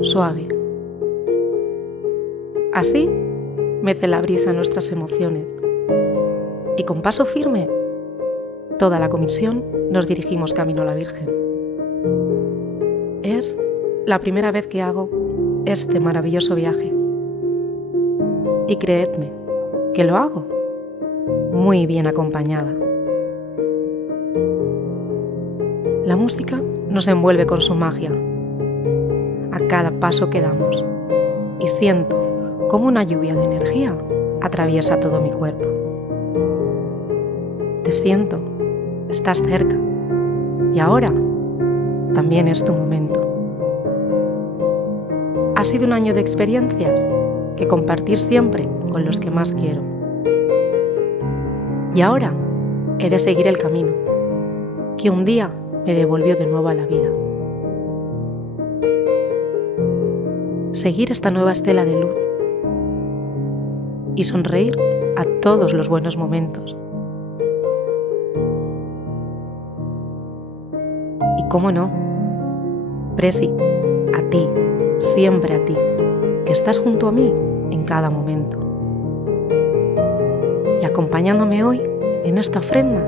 suave. Así mece la brisa nuestras emociones y con paso firme, toda la comisión nos dirigimos camino a la Virgen. Es la primera vez que hago este maravilloso viaje y creedme que lo hago muy bien acompañada. La música nos envuelve con su magia a cada paso que damos y siento como una lluvia de energía atraviesa todo mi cuerpo. Te siento, estás cerca y ahora también es tu momento. Ha sido un año de experiencias que compartir siempre con los que más quiero. Y ahora he de seguir el camino que un día me devolvió de nuevo a la vida. Seguir esta nueva estela de luz y sonreír a todos los buenos momentos. Y cómo no, Presi, a ti, siempre a ti, que estás junto a mí en cada momento. Y acompañándome hoy en esta ofrenda,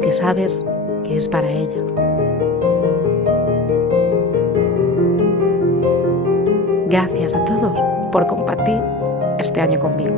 que sabes que es para ella. Gracias a todos por compartir este año conmigo.